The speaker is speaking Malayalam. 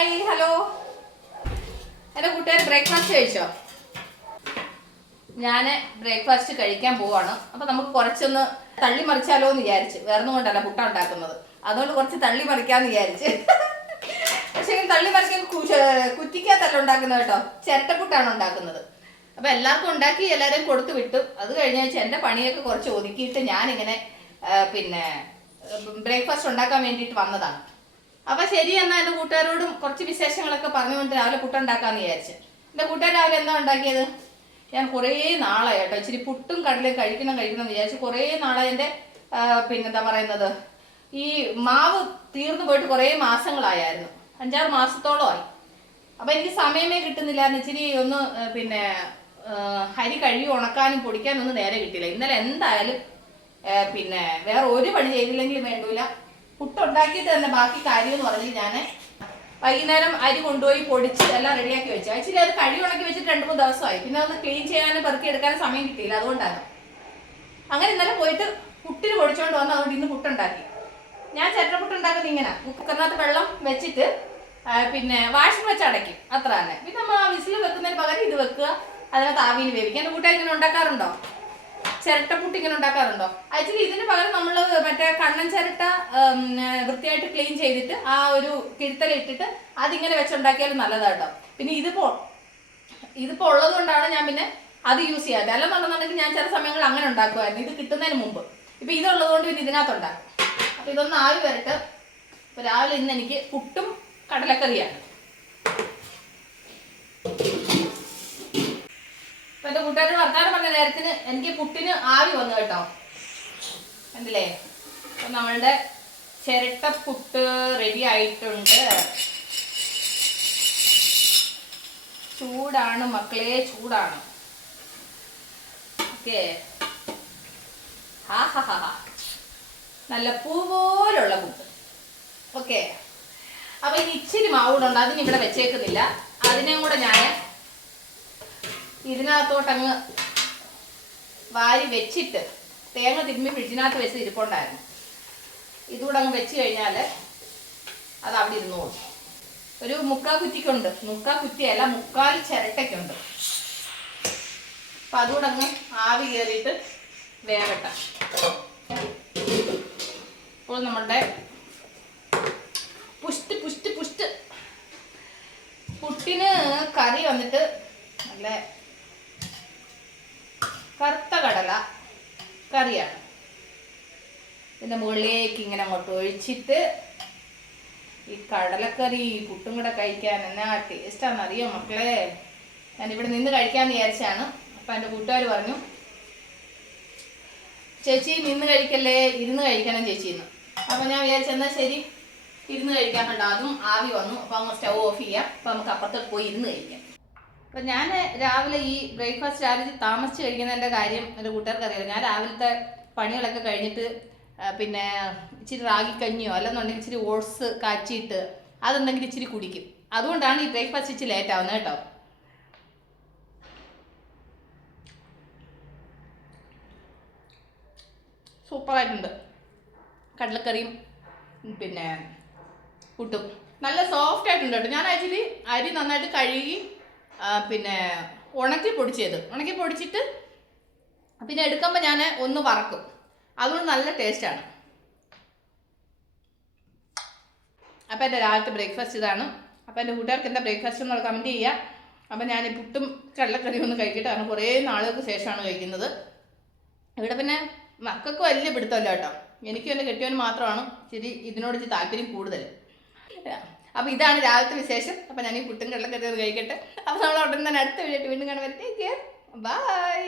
Hi hello. എൻ്റെ കൂട്ടുകാർ ബ്രേക്ക്ഫാസ്റ്റ് കഴിച്ചോ? ഞാൻ ബ്രേക്ക്ഫാസ്റ്റ് കഴിക്കാൻ പോവാണ്. അപ്പം നമുക്ക് കുറച്ചൊന്ന് തള്ളി മറിച്ചാലോ എന്ന് വിചാരിച്ച്. വേറൊന്നും കൊണ്ടല്ല പുട്ട ഉണ്ടാക്കുന്നത്, അതുകൊണ്ട് കുറച്ച് തള്ളി മറിക്കാമെന്ന് വിചാരിച്ച്. പക്ഷേ തള്ളി മറിക്കാൻ കുറ്റിക്കകത്തല്ല ഉണ്ടാക്കുന്നത് കേട്ടോ, ചിരട്ടപ്പുട്ടാണ് ഉണ്ടാക്കുന്നത്. അപ്പം എല്ലാവർക്കും ഉണ്ടാക്കി എല്ലാവരും കൊടുത്തു വിട്ടു. അത് കഴിഞ്ഞ വെച്ചാൽ എൻ്റെ പണിയൊക്കെ കുറച്ച് ഒതുക്കിയിട്ട് ഞാനിങ്ങനെ പിന്നെ ബ്രേക്ക്ഫാസ്റ്റ് ഉണ്ടാക്കാൻ വേണ്ടിയിട്ട് വന്നതാണ്. അപ്പം ശരി എന്നാൽ എൻ്റെ കൂട്ടുകാരോടും കുറച്ച് വിശേഷങ്ങളൊക്കെ പറഞ്ഞുകൊണ്ട് രാവിലെ പുട്ടുണ്ടാക്കാമെന്ന് വിചാരിച്ചു. എൻ്റെ കൂട്ടുകാർ രാവിലെ എന്താ ഉണ്ടാക്കിയത്? ഞാൻ കുറേ നാളായി കേട്ടോ ഇച്ചിരി പുട്ടും കടലയും കഴിക്കണം എന്ന് വിചാരിച്ചു. കുറേ നാളായി എൻ്റെ പിന്നെന്താ പറയുന്നത്, ഈ മാവ് തീർന്നു പോയിട്ട് കുറേ മാസങ്ങളായിരുന്നു, 5-6 മാസത്തോളമായി. അപ്പം എനിക്ക് സമയമേ കിട്ടുന്നില്ലായിരുന്നു. ഇച്ചിരി ഒന്ന് പിന്നെ അരി കഴുകി ഉണക്കാനും പൊടിക്കാനും ഒന്നും നേരെ കിട്ടിയില്ല. ഇന്നലെ എന്തായാലും പിന്നെ വേറെ ഒരു പണി ചെയ്തില്ലെങ്കിലും വേണ്ടൂല, പുട്ടുണ്ടാക്കിയിട്ട് തന്നെ ബാക്കി കാര്യം എന്ന് പറഞ്ഞ് ഞാൻ വൈകുന്നേരം അരി കൊണ്ടുപോയി പൊടിച്ച് എല്ലാം റെഡിയാക്കി വെച്ചു. ആക്ച്വലി അത് കഴുകി ഉണക്കി വെച്ചിട്ട് 2-3 ദിവസമായി. പിന്നെ ഒന്ന് ക്ലീൻ ചെയ്യാനും പെറുക്കി എടുക്കാനും സമയം കിട്ടിയില്ല, അതുകൊണ്ടാണ്. അങ്ങനെ ഇന്നലെ പോയിട്ട് പുട്ടിന് പൊടിച്ചുകൊണ്ട് വന്ന് അതുകൊണ്ട് ഇന്ന് പുട്ടുണ്ടാക്കി. ഞാൻ ചിരട്ടപ്പുട്ട് ഉണ്ടാക്കുന്നത് ഇങ്ങനെ കുക്കറിനകത്ത് വെള്ളം വെച്ചിട്ട് പിന്നെ വാഷിംഗ് വെച്ച് അടയ്ക്കും, അത്ര തന്നെ. പിന്നെ നമ്മൾ ആ വിസിൽ വെക്കുന്നതിന് പകരം ഇത് വെക്കുക, അതിനകത്ത് ആവിയിൽ വേവിക്കുക. എൻ്റെ കൂട്ടുകാർ ഇങ്ങനെ ഉണ്ടാക്കാറുണ്ടോ? ചിരട്ടപ്പുട്ട് ഇങ്ങനെ ഉണ്ടാക്കാറുണ്ടോ? ആക്ച്വലി ഇതിന് പകരം നമ്മൾ മറ്റേ കണ്ണൻ ചിരട്ട വൃത്തിയായിട്ട് ക്ലീൻ ചെയ്തിട്ട് ആ ഒരു കിഴുത്തലിട്ടിട്ട് അതിങ്ങനെ വെച്ചുണ്ടാക്കിയാലും നല്ലതാട്ടോ. പിന്നെ ഇതിപ്പോൾ ഉള്ളത് കൊണ്ടാണ് ഞാൻ പിന്നെ അത് യൂസ് ചെയ്യാതെ. അല്ലെന്നുണ്ടെന്നുണ്ടെങ്കിൽ ഞാൻ ചില സമയങ്ങളിൽ അങ്ങനെ ഉണ്ടാക്കുമായിരുന്നു, ഇത് കിട്ടുന്നതിന് മുമ്പ്. ഇപ്പം ഇതുള്ളത് കൊണ്ട് പിന്നെ ഇതിനകത്ത് ഉണ്ടാക്കും. അപ്പം ഇതൊന്ന് ആവി വരട്ടെ. ഇപ്പം രാവിലെ ഇന്ന് എനിക്ക് പുട്ടും കടലക്കറിയാണ്. അപ്പം എൻ്റെ കൂട്ടുകാരുടെ വർത്താനം പറഞ്ഞ നേരത്തിന് എനിക്ക് പുട്ടിന് ആവി വന്നു കേട്ടോ, കണ്ടില്ലേ? അപ്പം നമ്മളുടെ ചിരട്ടപ്പുട്ട് റെഡി ആയിട്ടുണ്ട്. ചൂടാണ് മക്കളെ, ചൂടാണ്. ഓക്കെ, നല്ല പൂ പോലുള്ള പുട്ട്. ഓക്കെ, അപ്പം ഇനി ഇച്ചിരി മാവൂടുണ്ട്, അതിനിവിടെ വെച്ചേക്കുന്നില്ല. അതിനെയും കൂടെ ഞാൻ ഇതിനകത്തോട്ടങ്ങ് വാരി വെച്ചിട്ട്, തേങ്ങ തിരുമ്മി ഫ്രിഡ്ജിനകത്ത് വെച്ച് ഇരിപ്പുണ്ടായിരുന്നു, ഇതുകൂടെ അങ്ങ് വെച്ച് കഴിഞ്ഞാൽ അത് അവിടെ ഇരുന്നോളും. ഒരു 3/4 കുറ്റിക്കുണ്ട്, 3/4 കുറ്റിയല്ല 3/4 ചിരട്ടയ്ക്കുണ്ട്. അപ്പം അതുകൂടെ അങ്ങ് ആവി കയറിയിട്ട് വേവട്ടെ. ഇപ്പോൾ നമ്മളുടെ പുട്ടിന് കറി വന്നിട്ട് നല്ല കറുത്ത കടല കറിയാണ്. ഇതിൻ്റെ മുകളിലേക്ക് ഇങ്ങനെ അങ്ങോട്ട് ഒഴിച്ചിട്ട് ഈ കടലക്കറി പുട്ടും കൂടെ കഴിക്കാൻ എന്നാ ടേസ്റ്റാണെന്ന് അറിയോ മക്കളെ? ഞാനിവിടെ നിന്ന് കഴിക്കാമെന്ന് വിചാരിച്ചാണ്. അപ്പം എൻ്റെ കൂട്ടുകാർ പറഞ്ഞു, ചേച്ചി നിന്ന് കഴിക്കല്ലേ, ഇരുന്ന് കഴിക്കണം ചേച്ചിന്ന്. അപ്പം ഞാൻ വിചാരിച്ചെന്നാൽ ശരി ഇരുന്ന് കഴിക്കാൻ കണ്ടോ. അതും ആവി വന്നു. അപ്പം അങ്ങ് സ്റ്റൗ ഓഫ് ചെയ്യാം. അപ്പം നമുക്ക് അപ്പുറത്തോട്ട് പോയി ഇരുന്ന് കഴിക്കാം. അപ്പം ഞാൻ രാവിലെ ഈ ബ്രേക്ക്ഫാസ്റ്റ് രാവിലെ താമസിച്ച് കഴിക്കുന്നതിൻ്റെ കാര്യം എൻ്റെ കൂട്ടുകാർക്ക് അറിയാം. ഞാൻ രാവിലത്തെ പണികളൊക്കെ കഴിഞ്ഞിട്ട് പിന്നെ ഇച്ചിരി റാഗിക്കഞ്ഞിയോ അല്ലെന്നുണ്ടെങ്കിൽ ഇച്ചിരി ഓട്സ് കാച്ചിയിട്ട് അതുണ്ടെങ്കിൽ ഇച്ചിരി കുടിക്കും. അതുകൊണ്ടാണ് ഈ ബ്രേക്ക്ഫാസ്റ്റ് ഇച്ചിരി ലേറ്റ് ആവുന്നത് കേട്ടോ. സൂപ്പറായിട്ടുണ്ട്. കടലക്കറിയും പിന്നെ പുട്ടും നല്ല സോഫ്റ്റ് ആയിട്ടുണ്ട് കേട്ടോ. ഞാൻ ആക്ച്വലി അരി നന്നായിട്ട് കഴുകി പിന്നെ ഉണക്കി പൊടിച്ചിട്ട് പിന്നെ എടുക്കുമ്പോൾ ഞാൻ ഒന്ന് വറക്കും, അതുകൊണ്ട് നല്ല ടേസ്റ്റാണ്. അപ്പോൾ എൻ്റെ രാവിലത്തെ ബ്രേക്ക്ഫാസ്റ്റ് ഇതാണ്. അപ്പോൾ എൻ്റെ കൂട്ടുകാർക്ക് എന്താ ബ്രേക്ക്ഫാസ്റ്റ് എന്നുള്ള കമൻറ്റ് ചെയ്യുക. അപ്പം ഞാൻ ഈ പുട്ടും കടലക്കറിയും ഒന്ന് കഴിക്കട്ടെ, കാരണം കുറേ നാളുകൾക്ക് ശേഷമാണ് കഴിക്കുന്നത്. ഇവിടെ പിന്നെ മക്കൾക്ക് വലിയ പിടുത്തമല്ല കേട്ടോ, എനിക്കും എൻ്റെ കെട്ടിയവന് മാത്രമാണ് ഇതിനോട് താല്പര്യം കൂടുതൽ. അപ്പോൾ ഇതാണ് രാവിലത്തെ വിശേഷം. അപ്പോൾ ഞാൻ ഈ പുട്ടും കടലക്കറിയും കഴിക്കട്ടെ. അപ്പോൾ നമ്മൾ ഉടനെ തന്നെ അടുത്ത വീഡിയോ വീണ്ടും കാണാൻ വരട്ടെ. ബൈ.